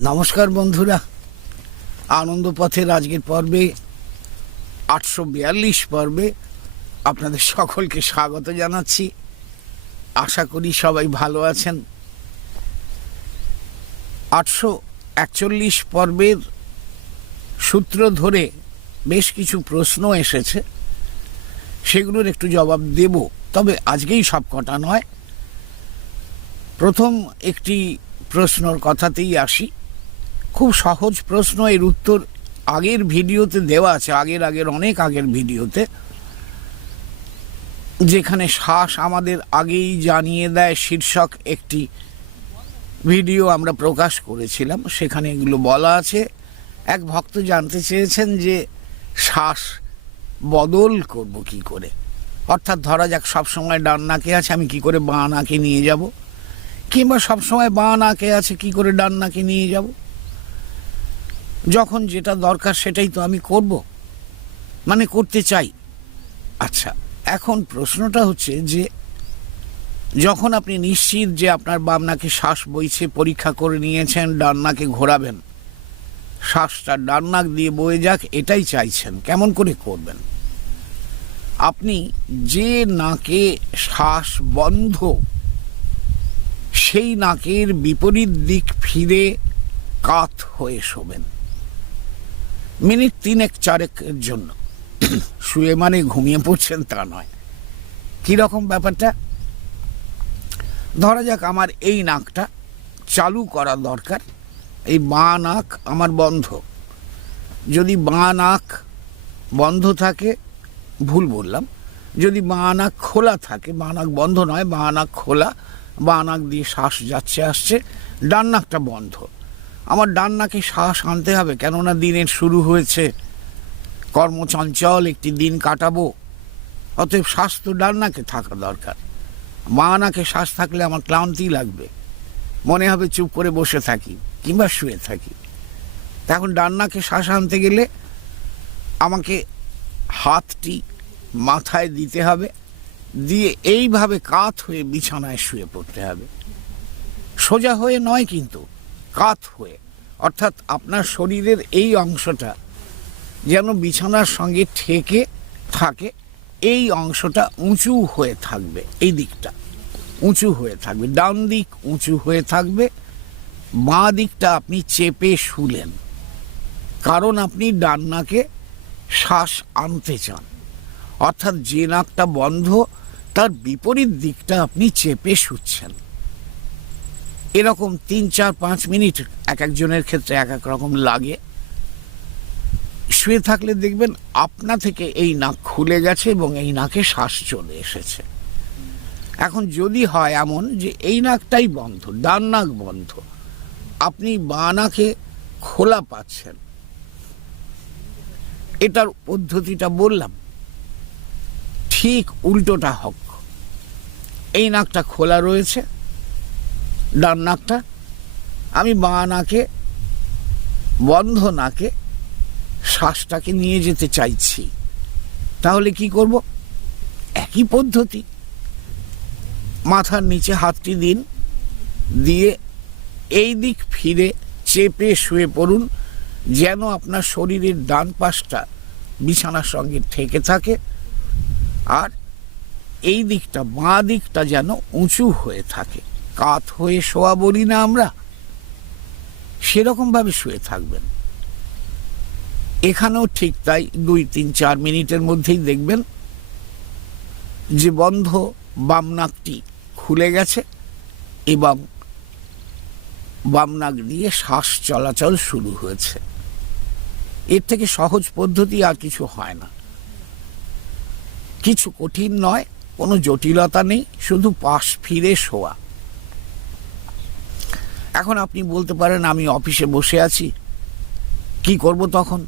নমস্কার বন্ধুরা। আনন্দ পথের আজকের পর্বে, আটশো বিয়াল্লিশ পর্বে আপনাদের সকলকে স্বাগত জানাচ্ছি। আশা করি সবাই ভালো আছেন। আটশো একচল্লিশ পর্বের সূত্র ধরে বেশ কিছু প্রশ্ন এসেছে। সেগুলোর একটু জবাব দেব। তবে আজকেই সব কটা নয়। প্রথম একটি প্রশ্নর কথাতেই আসি। খুব সহজ প্রশ্ন, এর উত্তর আগের ভিডিওতে দেওয়া আছে, আগের আগের, অনেক আগের ভিডিওতে। যেখানে শ্বাস আমাদের আগেই জানিয়ে দেয়, শীর্ষক একটি ভিডিও আমরা প্রকাশ করেছিলাম, সেখানে এগুলো বলা আছে। এক ভক্ত জানতে চেয়েছেন যে শ্বাস বদল করব কি করে? অর্থাৎ ধরা যাক, সবসময় ডান নাকে আছে, আমি কি করে বাঁ নাকে নিয়ে যাব? কিংবা সবসময় বাঁ নাকে আছে, কি করে ডান নাকে নিয়ে যাব? যখন যেটা দরকার সেটাই তো আমি করব মানে করতে চাই। আচ্ছা এখন প্রশ্নটা হচ্ছে যে, যখন আপনি নিশ্চিত যে আপনার বাম নাকে শ্বাস বইছে, পরীক্ষা করে নিয়েছেন ডান নাকে ঘোরাবেন, শ্বাসটা ডান নাক দিয়ে বয়ে যাক, এটাই চাইছেন, কেমন করে করবেন? আপনি যে নাকে শ্বাস বন্ধ, সেই নাকের বিপরীত দিক ফিরে কাত হয়ে শোবেন। মিনিট তিনেক চারেকের জন্য। শুয়ে মানে ঘুমিয়ে পড়ছেন তা নয়। কীরকম ব্যাপারটা? ধরা যাক আমার এই নাকটা চালু করা দরকার। এই বাঁ নাক আমার বন্ধ। যদি বাঁ নাক বন্ধ থাকে, ভুল বললাম। যদি বাঁ নাক খোলা থাকে, বাঁ নাক বন্ধ নয়, বাঁ নাক খোলা, বাঁ নাক দিয়ে শ্বাস যাচ্ছে, আসছে, ডান নাকটা বন্ধ। আমার ডান নাকে শ্বাস আনতে হবে, কেননা দিনের শুরু হয়েছে। কর্মচঞ্চল একটি দিন কাটাবো। অতএব শ্বাস তো ডান নাকে থাকা দরকার। মা নাকে শ্বাস থাকলে আমার ক্লান্তি লাগবে। মনে হবে চুপ করে বসে থাকি, কিংবা শুয়ে থাকি। তা এখন ডান নাকে শ্বাস আনতে গেলে আমাকে হাতটি মাথায় দিতে হবে। দিয়ে এইভাবে কাত হয়ে বিছানায় শুয়ে পড়তে হবে। সোজা হয়ে নয় কিন্তু কাত হয়ে, অর্থাৎ আপনার শরীরের এই অংশটা যেন বিছানার সঙ্গে ঠেকে থাকে, এই অংশটা উঁচু হয়ে থাকবে, এই দিকটা উঁচু হয়ে থাকবে, ডান দিক উঁচু হয়ে থাকবে, বাঁ দিকটা আপনি চেপে শুলেন, কারণ আপনি ডান নাকে শ্বাস আনতে চান, অর্থাৎ যে নাকটা বন্ধ, তার বিপরীত দিকটা আপনি চেপে শুচ্ছেন। এরকম তিন, চার, পাঁচ মিনিট এক একজনের ক্ষেত্রে এক এক রকম লাগে। শুয়ে থাকলে দেখবেন আপনা থেকে এই নাক খুলে গেছে এবং এই নাকে শ্বাস চলে এসেছে। এখন যদি হয় এমন যে এই নাকটাই বন্ধ, ডান নাক বন্ধ, আপনি বা নাকে খোলা পাচ্ছেন। এটার পদ্ধতিটা বললাম। ঠিক উল্টোটা হোক। এই নাকটা খোলা রয়েছে। ডান নাকটা, আমি বাঁ নাকে, বন্ধ নাকে শ্বাসটাকে নিয়ে যেতে চাইছি। তাহলে কি করব? একই পদ্ধতি। মাথার নিচে হাতটি দিন, দিয়ে এই দিক ফিরে চেপে শুয়ে পড়ুন, যেন আপনার শরীরের ডান পাশটা বিছানার সঙ্গে ঠেকে থাকে, আর এই দিকটা, বাঁ দিকটা যেন উঁচু হয়ে থাকে। কাত হয়ে শোয়া বলি না আমরা। সেরকমভাবে শুয়ে থাকবেন। এখানেও ঠিক তাই দুই, তিন, চার মিনিটের মধ্যেই দেখবেন যে বন্ধ বাম নাকটি খুলে গেছে এবং বাম নাক দিয়ে শ্বাস চলাচল শুরু হয়েছে। এর থেকে সহজ পদ্ধতি আর কিছু হয় না। কিছু কঠিন নয়, কোনো জটিলতা নেই, শুধু পাশ ফিরে শোয়া। এখন আপনি বলতে পারেন আমি অফিসে বসে আছি। কি করব তখন?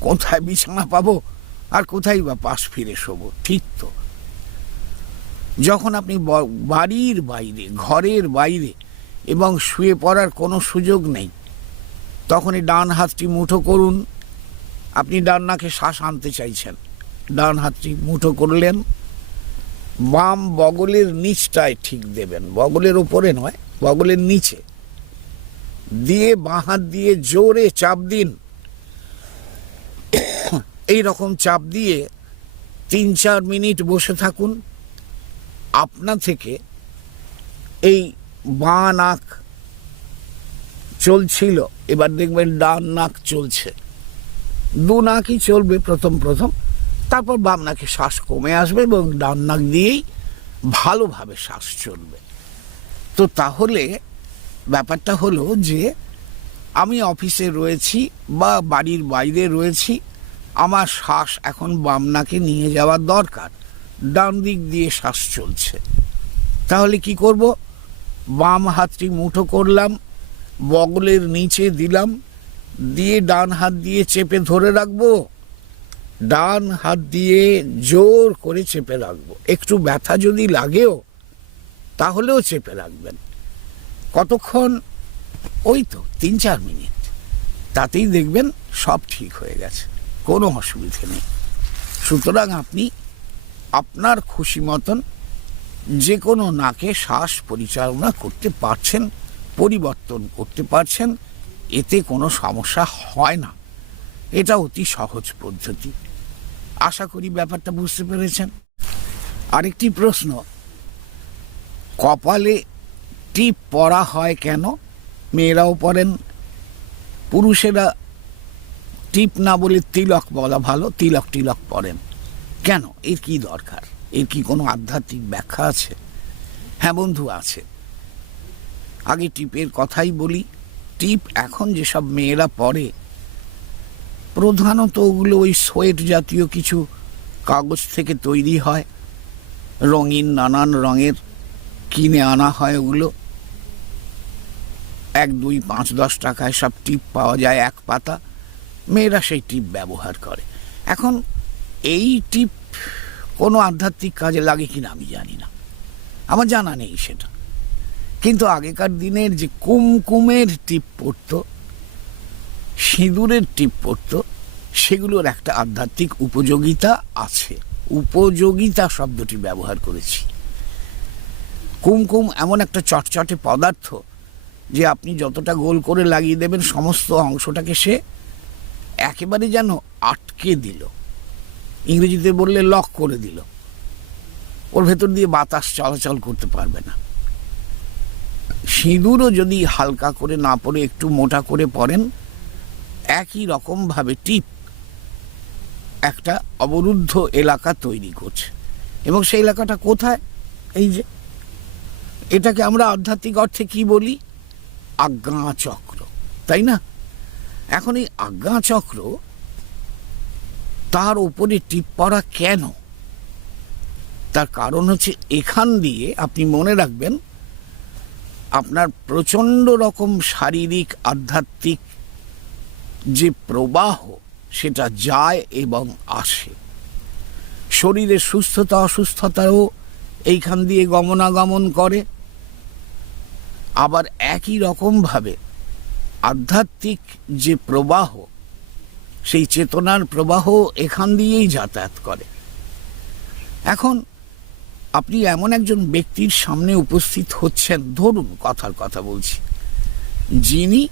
কোথায় বিছানা পাবো? আর কোথায় বা পাশ ফিরে শোবো? ঠিক তো। যখন আপনি বাড়ির বাইরে, ঘরের বাইরে এবং শুয়ে পড়ার কোনো সুযোগ নেই, তখনই ডান হাতটি মুঠো করুন। আপনি ডান নাকে শ্বাস আনতে চাইছেন। ডান হাতটি মুঠো করলেন। বাম বগলের নিচটায় ঠিক দেবেন। বগলের ওপরে নয়, বগলের নিচে। দিয়ে বাঁ হাত দিয়ে জোরে চাপ দিন। এই রকম চাপ দিয়ে তিন চার মিনিট বসে থাকুন। আপনা থেকে এই বাঁ নাক চলছিল, এবার দেখবেন ডান নাক চলছে। দু নাকই চলবে প্রথম প্রথম, তারপর বাম নাকে শ্বাস কমে আসবে এবং ডান নাক দিয়েই ভালোভাবে শ্বাস চলবে। তো তাহলে ব্যাপারটা হলো যে আমি অফিসে রয়েছি বা বাড়ির বাইরে রয়েছি, আমার শ্বাস এখন বাম নাকে নিয়ে যাওয়ার দরকার। ডান দিক দিয়ে শ্বাস চলছে। তাহলে কি করব? বাম হাতটি মুঠো করলাম, বগলের নিচে দিলাম, দিয়ে ডান হাত দিয়ে চেপে ধরে রাখব। ডান হাত দিয়ে জোর করে চেপে রাখব। একটু ব্যথা যদি লাগেও, তাহলেও চেপে রাখবেন। কতক্ষণ? ওই তো তিন চার মিনিট। তাতেই দেখবেন সব ঠিক হয়ে গেছে, কোনো অসুবিধে নেই। সুতরাং আপনি আপনার খুশি মতন যে কোনো নাকে শ্বাস পরিচালনা করতে পারছেন, পরিবর্তন করতে পারছেন, এতে কোনো সমস্যা হয় না। এটা অতি সহজ পদ্ধতি। আশা করি ব্যাপারটা বুঝতে পেরেছেন। আরেকটি প্রশ্ন, কপালে টিপ পরা হয় কেন? মেয়েরাও পরেন পুরুষেরা টিপ না বলে তিলক বলা ভালো, তিলক টিলক পরেন কেন? এর কি দরকার? এর কি কোনো আধ্যাত্মিক ব্যাখ্যা আছে? হ্যাঁ বন্ধু, আছে। আগে টিপের কথাই বলি। টিপ এখন যেসব মেয়েরা পরে প্রধানত ওগুলো ওই সোয়েট জাতীয় কিছু কাগজ থেকে তৈরি হয়। রঙিন নানান রঙের কিনে আনা হয় ওগুলো। এক, দুই, পাঁচ, দশ টাকায় সব টিপ পাওয়া যায় এক পাতা। মেয়েরা সেই টিপ ব্যবহার করে। এখন এই টিপ কোনো আধ্যাত্মিক কাজে লাগে কিনা আমি জানি না। আমার জানা নেই সেটা। কিন্তু আগেকার দিনের যে কুমকুমের টিপ পড়তো, সিঁদুরের টিপ পড়তো, সেগুলোর একটা আধ্যাত্মিক উপযোগিতা আছে। উপযোগিতা শব্দটি ব্যবহার করেছি। কুমকুম এমন একটা চটচটে পদার্থ যে আপনি যতটা গোল করে লাগিয়ে দেবেন, সমস্ত অংশটাকে সে একেবারে যেন আটকে দিল। ইংরেজিতে বললে লক করে দিল। ওর ভেতর দিয়ে বাতাস চলাচল করতে পারবে না। সিঁদুরও যদি হালকা করে না পরে একটু মোটা করে পরেন, একই রকমভাবে টিপ একটা অবরুদ্ধ এলাকা তৈরি করছে। এবং সেই এলাকাটা কোথায়? এই যে, এটাকে আমরা আধ্যাত্মিক অর্থে কি বলি? আজ্ঞা চক্র তাই না? এখন এই আজ্ঞা চক্র তার উপরে টিপ পড়া কেন? তার কারণ হচ্ছে এখান দিয়ে আপনি মনে রাখবেন, আপনার প্রচণ্ড রকম শারীরিক, আধ্যাত্মিক যে প্রবাহ, সেটা যায় এবং আসে। শরীরের সুস্থতা, অসুস্থতাও এইখান দিয়ে গমনাগমন করে। আবার একই রকমভাবে আধ্যাত্মিক যে প্রবাহ, সেই চেতনার প্রবাহ এখান দিয়েই যাতায়াত করে। এখন আপনি এমন একজন ব্যক্তির সামনে উপস্থিত হচ্ছেন, ধরুন কথার কথা বলছি, যিনি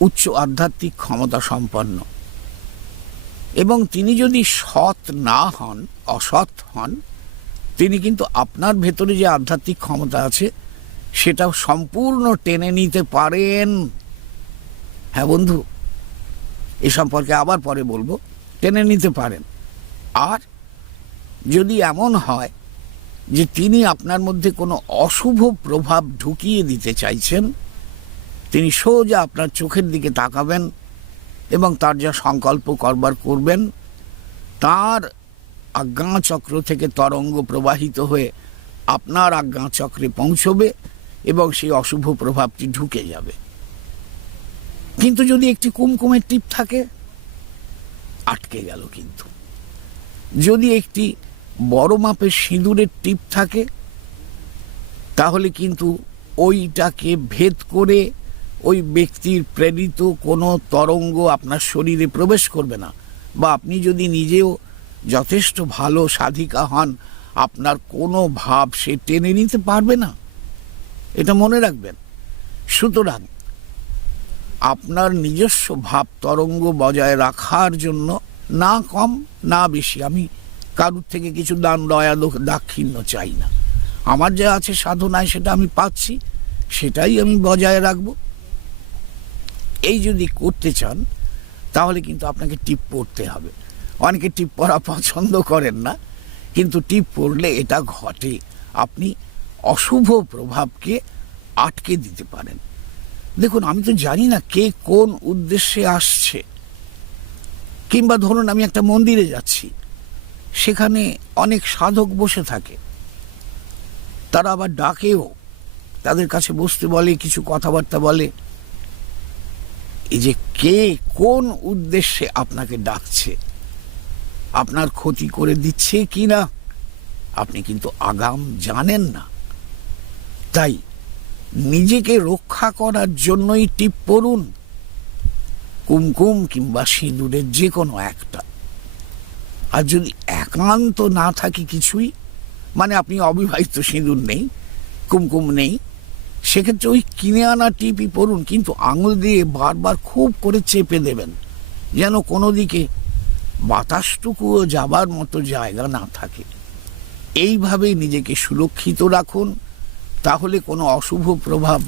উচ্চ আধ্যাত্মিক ক্ষমতা সম্পন্ন এবং তিনি যদি সৎ না হন, অসৎ হন, তিনি কিন্তু আপনার ভেতরে যে আধ্যাত্মিক ক্ষমতা আছে সেটা সম্পূর্ণ টেনে নিতে পারেন। হ্যাঁ বন্ধু, এ সম্পর্কে আবার পরে বলব, টেনে নিতে পারেন। আর যদি এমন হয় যে তিনি আপনার মধ্যে কোনো অশুভ প্রভাব ঢুকিয়ে দিতে চাইছেন, তিনি সোজা আপনার চোখের দিকে তাকাবেন এবং তার যা সংকল্প করবার করবেন, তার আজ্ঞা চক্র থেকে তরঙ্গ প্রবাহিত হয়ে আপনার আজ্ঞা চক্রে পৌঁছবে। এবং সেই অশুভ প্রভাবটি ঢুকে যাবে। কিন্তু যদি একটি কুমকুমের টিপ থাকে, আটকে গেল কিন্তু। যদি একটি বড় মাপের সিঁদুরের টিপ থাকে, তাহলে কিন্তু ওইটাকে ভেদ করে ওই ব্যক্তির প্রেরিত কোনো তরঙ্গ আপনার শরীরে প্রবেশ করবে না। বা আপনি যদি নিজেও যথেষ্ট ভালো সাধিকা হন, আপনার কোনো ভাব সে টেনে নিতে পারবে না। এটা মনে রাখবেন। সুতরাং আপনার নিজস্ব ভাব তরঙ্গ বজায় রাখার জন্য না কম, না বেশি। আমি কারুর থেকে কিছু দান, দয়া দাক্ষিণ্য চাই না। আমার যা আছে সাধনায় সেটা আমি পাচ্ছি, সেটাই আমি বজায় রাখব। এই যদি করতে চান, তাহলে কিন্তু আপনাকে টিপ পড়তে হবে। অনেকে টিপ পরা পছন্দ করেন না, কিন্তু টিপ পড়লে এটা ঘটে। আপনি অশুভ প্রভাবকে আটকে দিতে পারেন। দেখুন, আমি তো জানি না কে কোন উদ্দেশ্যে আসছে। কিংবা ধরুন, আমি একটা মন্দিরে যাচ্ছি, সেখানে অনেক সাধক বসে থাকে। তারা আবার ডাকেও, তাদের কাছে বসতে বলে, কিছু কথাবার্তা বলে। এই যে কে কোন উদ্দেশ্যে আপনাকে ডাকছে, আপনার ক্ষতি করে দিচ্ছে কি না আপনি কিন্তু আগাম জানেন না। তাই নিজেকে রক্ষা করার জন্যই টিপ পড়ুন। কুমকুম কিংবা সিঁদুরের যে কোনো একটা। আর যদি একান্ত না থাকে কিছুই মানে আপনি অবিবাহিত সিঁদুর নেই, কুমকুম নেই, সেক্ষেত্রে ওই কিনে আনা টিপই পড়ুন, কিন্তু আঙুল দিয়ে বারবার খুব করে চেপে দেবেন, যেন কোনো দিকে বাতাসটুকুও যাবার মতো জায়গা না থাকে। এইভাবেই নিজেকে সুরক্ষিত রাখুন। তাহলে কোনো অশুভ প্রভাব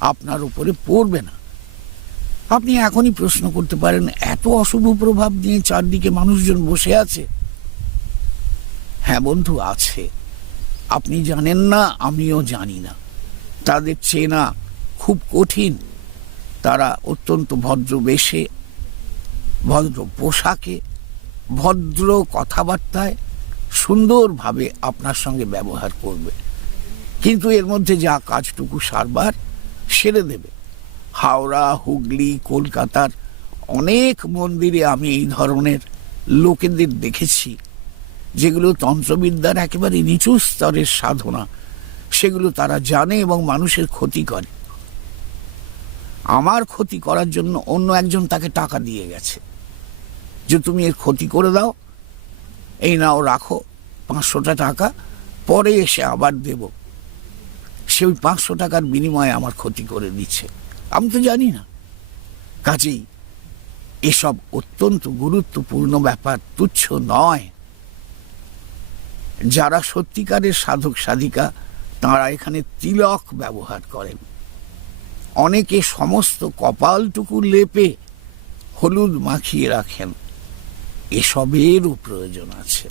আপনার উপরে পড়বে না। আপনি এখনই প্রশ্ন করতে পারেন, এত অশুভ প্রভাব নিয়ে চারদিকে মানুষজন বসে আছে? হ্যাঁ বন্ধু, আছে। আপনি জানেন না, আমিও জানি না। তাদের চেনা খুব কঠিন। তারা অত্যন্ত ভদ্র বেশে, ভদ্র পোশাকে, ভদ্র কথাবার্তায় সুন্দরভাবে আপনার সঙ্গে ব্যবহার করবে। কিন্তু এর মধ্যে যা কাজটুকু সারবার, সেরে দেবে। হাওড়া, হুগলি, কলকাতার অনেক মন্দিরে আমি এই ধরনের লোকেদের দেখেছি, যেগুলো তন্ত্রবিদ্যার একেবারে নিচু স্তরের সাধনা, সেগুলো তারা জানে এবং মানুষের ক্ষতি করে। আমার ক্ষতি করার জন্য অন্য একজন তাকে টাকা দিয়ে গেছে, যে তুমি এর ক্ষতি করে দাও, এই নাও রাখো, পাঁচশোটা টাকা, পরে এসে আবার দেব। সে ওই পাঁচশো টাকার বিনিময়ে আমার ক্ষতি করে দিচ্ছে। আমি তো জানি না। কাজেই এসব অত্যন্ত গুরুত্বপূর্ণ ব্যাপার তুচ্ছ নয়। যারা সত্যিকারের সাধক সাধিকা, তারা এখানে তিলক ব্যবহার করেন। অনেকে সমস্ত কপালটুকু লেপে হলুদ মাখিয়ে রাখেন। এসবেরও প্রয়োজন আছে।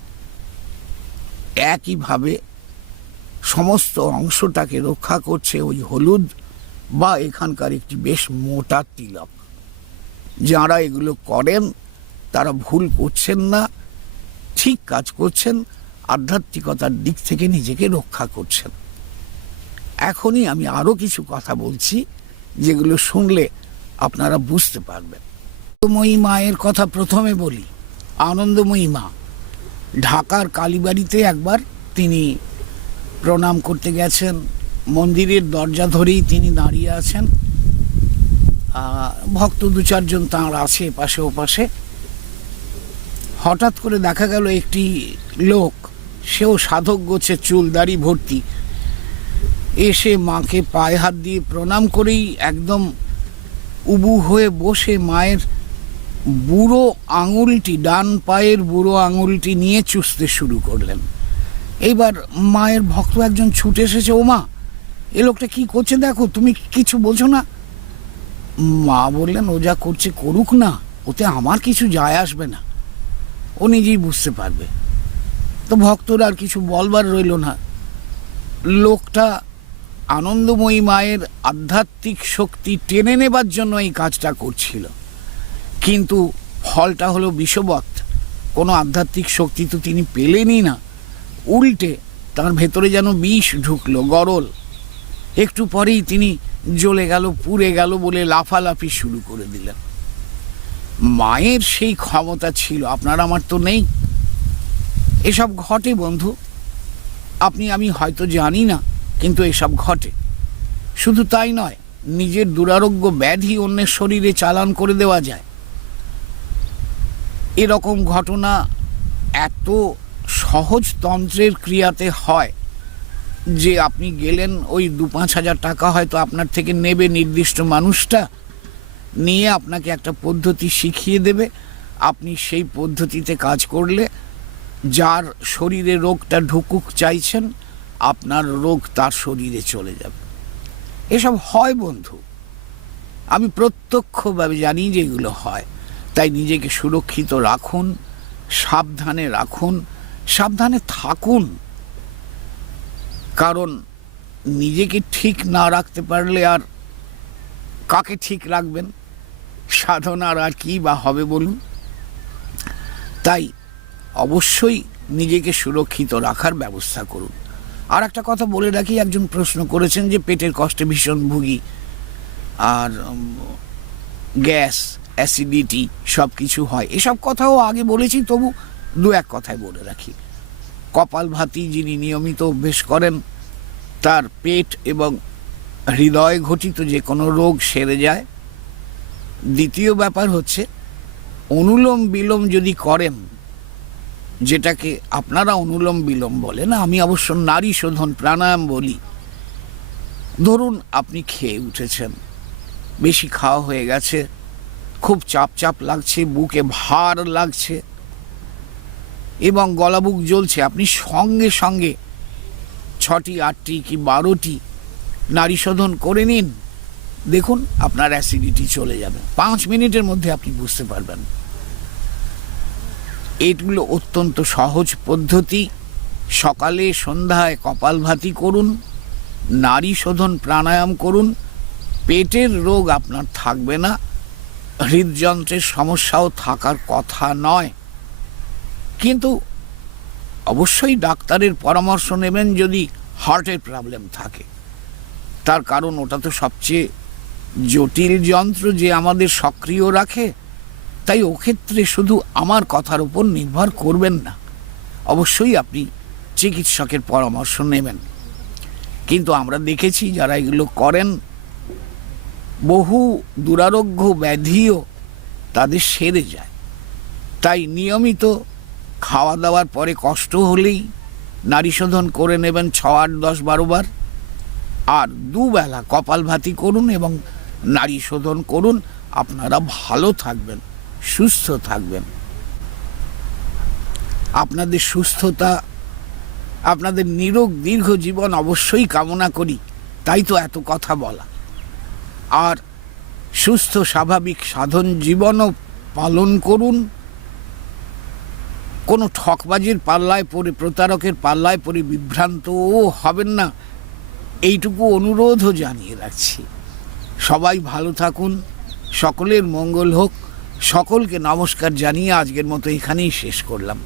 একইভাবে সমস্ত অংশটাকে রক্ষা করছে ওই হলুদ বা এখানকার একটি বেশ মোটা তিলক। যারা এগুলো করেন, তারা ভুল করছেন না, ঠিক কাজ করছেন, আধ্যাত্মিকতার দিক থেকে নিজেকে রক্ষা করছেন। এখনই আমি আরও কিছু কথা বলছি, যেগুলো শুনলে আপনারা বুঝতে পারবেন। আনন্দময়ী মায়ের কথা প্রথমে বলি, আনন্দময়ী মা। ঢাকার কালীবাড়িতে একবার তিনি প্রণাম করতে গেছেন। মন্দিরের দরজা ধরেই তিনি দাঁড়িয়ে আছেন। ভক্ত দু চারজন তাঁর আছে এপাশে ওপাশে। হঠাৎ করে দেখা গেল একটি লোক, সেও সাধক গোছের চুল দাড়ি ভর্তি। এসে মাকে পায়ে হাত দিয়ে প্রণাম করেই একদম উবু হয়ে বসে মায়ের বুড়ো আঙুলটি, ডান পায়ের বুড়ো আঙুলটি নিয়ে চুষতে শুরু করলেন। এইবার মায়ের ভক্ত একজন ছুটে এসেছে, ও মা, এ লোকটা কি করছে দেখো, তুমি কিছু বলছো না? মা বললেন, ও যা করছে করুক না, ওতে আমার কিছু যায় আসবে না, ও নিজেই বুঝতে পারবে। তো ভক্তরা আর কিছু বলবার রইল না। লোকটা আনন্দময়ী মায়ের আধ্যাত্মিক শক্তি টেনে নেবার জন্য এই কাজটা করছিল। কিন্তু ফলটা হলো বিষবৎ, কোনো আধ্যাত্মিক শক্তি তো তিনি পেলেনই না। উল্টে তার ভেতরে যেন বিষ ঢুকলো, গরল। একটু পরেই তিনি জ্বলে গেল, পুড়ে গেল বলে লাফালাফি শুরু করে দিলেন। মায়ের সেই ক্ষমতা ছিল, আপনার আমার তো নেই। এসব ঘটে বন্ধু। আপনি, আমি হয়তো জানি না, কিন্তু এসব ঘটে। শুধু তাই নয়, নিজের দুরারোগ্য ব্যাধি অন্যের শরীরে চালান করে দেওয়া যায়। এরকম ঘটনা এত সহজ তন্ত্রের ক্রিয়াতে হয় যে আপনি গেলেন ওই দু পাঁচ হাজার টাকা হয়তো আপনার থেকে নেবে নির্দিষ্ট মানুষটা, নিয়ে আপনাকে একটা পদ্ধতি শিখিয়ে দেবে। আপনি সেই পদ্ধতিতে কাজ করলে যার শরীরে রোগটা ঢুকুক চাইছেন, আপনার রোগ তার শরীরে চলে যাবে। এসব হয় বন্ধু। আমি প্রত্যক্ষভাবে জানি যে এগুলো হয়। তাই নিজেকে সুরক্ষিত রাখুন, সাবধানে রাখুন সাবধানে থাকুন। কারণ নিজেকে ঠিক না রাখতে পারলে আর কাকে ঠিক রাখবেন? সাধনার আর কি বা হবে বলুন? তাই অবশ্যই নিজেকে সুরক্ষিত রাখার ব্যবস্থা করুন। আর একটা কথা বলে রাখি, একজন প্রশ্ন করেছেন যে পেটের কষ্টে ভীষণ ভুগি আর গ্যাস, অ্যাসিডিটি সব কিছু হয়। এসব কথাও আগে বলেছি, তবু দু এক কথায় বলে রাখি। কপাল ভাতি যিনি নিয়মিত অভ্যেস করেন, তার পেট এবং হৃদয় ঘটিত যে কোনো রোগ সেরে যায়। দ্বিতীয় ব্যাপার হচ্ছে, অনুলোম বিলোম যদি করেন, যেটাকে আপনারা অনুলোম বিলোম বলেন আমি অবশ্য নারী শোধন প্রাণায়াম বলি, ধরুন আপনি খেয়ে উঠেছেন, বেশি খাওয়া হয়ে গেছে, খুব চাপ চাপ লাগছে, বুকে ভার লাগছে এবং গলা বুক জ্বলছে। আপনি সঙ্গে সঙ্গে ছটি, আটটি কি বারোটি নারী শোধন করে নিন। দেখুন, আপনার অ্যাসিডিটি চলে যাবে। পাঁচ মিনিটের মধ্যে আপনি বুঝতে পারবেন। এগুলো অত্যন্ত সহজ পদ্ধতি। সকালে, সন্ধ্যায় কপালভাতি করুন, নারী শোধন প্রাণায়াম করুন। পেটের রোগ আপনার থাকবে না। হৃদযন্ত্রের সমস্যাও থাকার কথা নয়। কিন্তু অবশ্যই ডাক্তারের পরামর্শ নেবেন যদি হার্টের প্রবলেম থাকে। তার কারণ ওটা তো সবচেয়ে জটিল যন্ত্র যে আমাদের সক্রিয় রাখে। তাই ওক্ষেত্রে শুধু আমার কথার উপর নির্ভর করবেন না। অবশ্যই আপনি চিকিৎসকের পরামর্শ নেবেন। কিন্তু আমরা দেখেছি যারা এগুলো করেন, বহু দুরারোগ্য ব্যাধিও তাদের সেরে যায়। তাই নিয়মিত খাওয়া দাওয়ার পরে কষ্ট হলেই নারী শোধন করে নেবেন ছ আট দশ, বারো বার। আর দুবেলা কপালভাতি করুন এবং নারী শোধন করুন। আপনারা ভালো থাকবেন, সুস্থ থাকবেন। আপনাদের সুস্থতা, আপনাদের নিরোগ দীর্ঘ জীবন অবশ্যই কামনা করি, তাই তো এত কথা বলা। আর সুস্থ স্বাভাবিক সাধন জীবনও পালন করুন। কোনো ঠকবাজির পাল্লায় পড়ে প্রতারকের পাল্লায় পড়ে বিভ্রান্তও হবেন না। এইটুকু অনুরোধও জানিয়ে রাখছি। সবাই ভালো থাকুন, সকলের মঙ্গল হোক। সকলকে নমস্কার জানিয়ে আজকের মতো এখানেই শেষ করলাম।